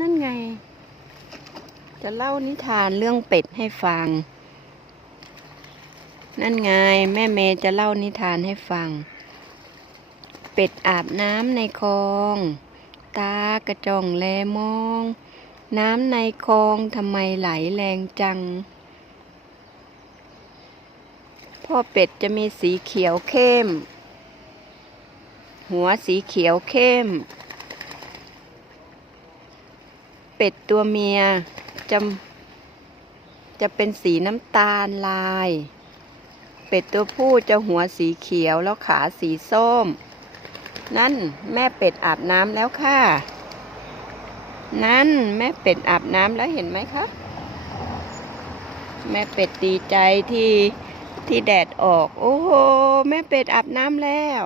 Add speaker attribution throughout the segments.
Speaker 1: นั่นไง จะเล่านิทานเรื่องเป็ดให้ฟัง นั่นไง แม่เมย์จะเล่านิทานให้ฟัง เป็ดอาบน้ำในคลอง ตากระจ่องแลมอง น้ำในคลองทำไมไหลแรงจัง พ่อเป็ดจะมีสีเขียวเข้ม หัวสีเขียวเข้ม เป็ดตัวเมียจะจะเป็นสีน้ำตาลลาย เป็ดตัวผู้จะหัวสีเขียวแล้วขาสีส้ม นั่นแม่เป็ดอาบน้ำแล้วค่ะ นั่นแม่เป็ดอาบน้ำแล้วเห็นไหมคะ แม่เป็ดดีใจที่ที่แดดออก โอ้โห แม่เป็ดอาบน้ำแล้ว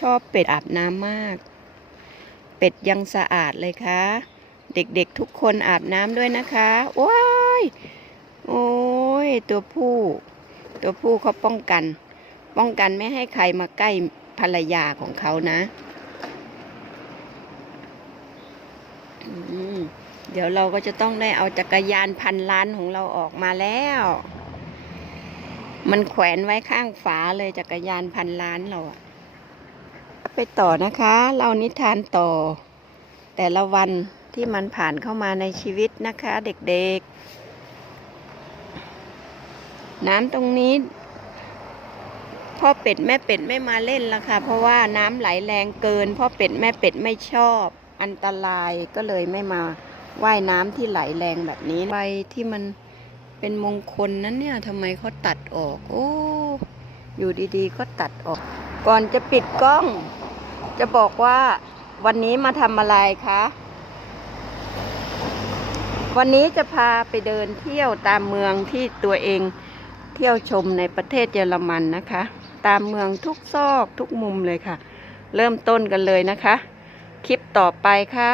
Speaker 1: ชอบเป็ดอาบน้ำมาก เป็ดยังสะอาดเลยคะเด็กๆทุกคนอาบน้ำด้วยนะคะว้ายโอ้ยตัวผู้ ตัวผู้เขาป้องกัน ป้องกันไม่ให้ใครมาใกล้ภรรยาของเขานะเดี๋ยวเราก็จะต้องได้เอาจักรยานพันล้านของเราออกมาแล้ว มันแขวนไว้ข้างฝาเลยจักรยานพันล้านเราอะ ไปต่อนะคะเรานิทานต่อ แต่ละวันที่มันผ่านเข้ามาในชีวิตนะคะ เด็กๆ น้ำตรงนี้ พ่อเป็ดแม่เป็ดไม่มาเล่นแล้วค่ะ เพราะว่าน้ำไหลแรงเกิน พ่อเป็ดแม่เป็ดไม่ชอบ อันตรายก็เลยไม่มาว่ายน้ำที่ไหลแรงแบบนี้ใบที่มันเป็นมงคลนั้นเนี่ยทำไมเขาตัดออก โอ้ อยู่ดีๆก็ตัดออก ก่อนจะปิดกล้อง จะบอกว่าวันนี้มาทำอะไรคะ วันนี้จะพาไปเดินเที่ยวตามเมืองที่ตัวเองเที่ยวชมในประเทศเยอรมันนะคะ ตามเมืองทุกซอกทุกมุมเลยค่ะ เริ่มต้นกันเลยนะคะ คลิปต่อไปค่ะ